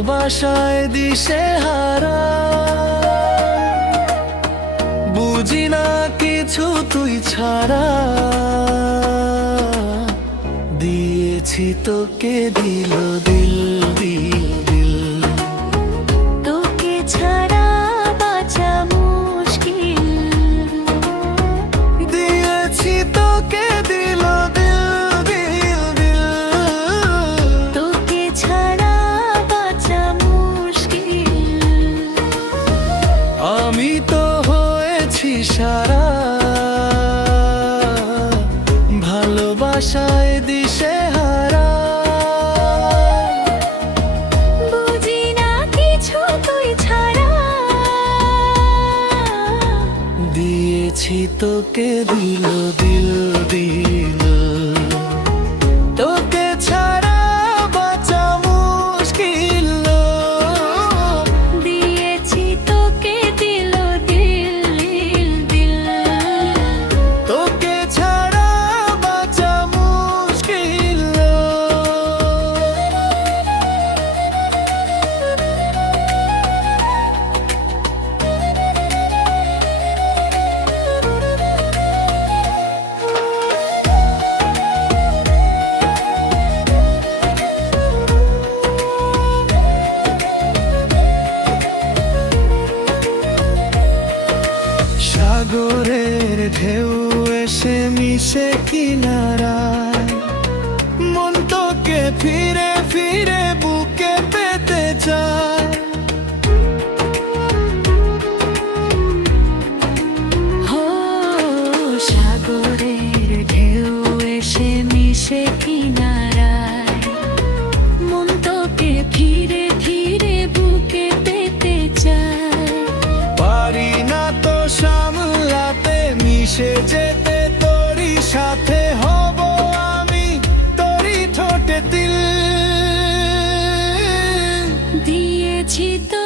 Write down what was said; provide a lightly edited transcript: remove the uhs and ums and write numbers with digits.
ভালোবাসায় দিশে হারা, বুঝি না কিছু তুই ছাড়া। দিয়েছি তোকে দিল দিল দিল দিল, তোকে ছাড়া বাঁচা মুশকিল। দিয়েছি তোকে দিল দিল দিল দিল, তোকে ছাড়া বাঁচা মুশকিল। আমি তো হয়েছি সারা, ভালোবাসায় দিশে হারা। বুঝি না কিছু তুই ছাড়া, দিয়েছি তোকে দিল দিল দিল, তোকে ছাড়া বাঁচা মুশকিল। দিয়েছি তোকে দিল দিল দিল, তোকে ছাড়া বাঁচা মুশকিল। সাগরের ঢেউ এসে মিশে কিনারায়, মন তোকে ফিরে ফিরে বুকে পেতে চায়। হো সাগরের ঢেউ এসে মিশে কিনারায়, মন তোকে ধীরে ধীরে বুকে পেতে চায়। পারি না তো সামলাতে, মিশে যেতে তোরই সাথে হব আমি, তোরই ঠোঁটে তিল। দিয়েছি তো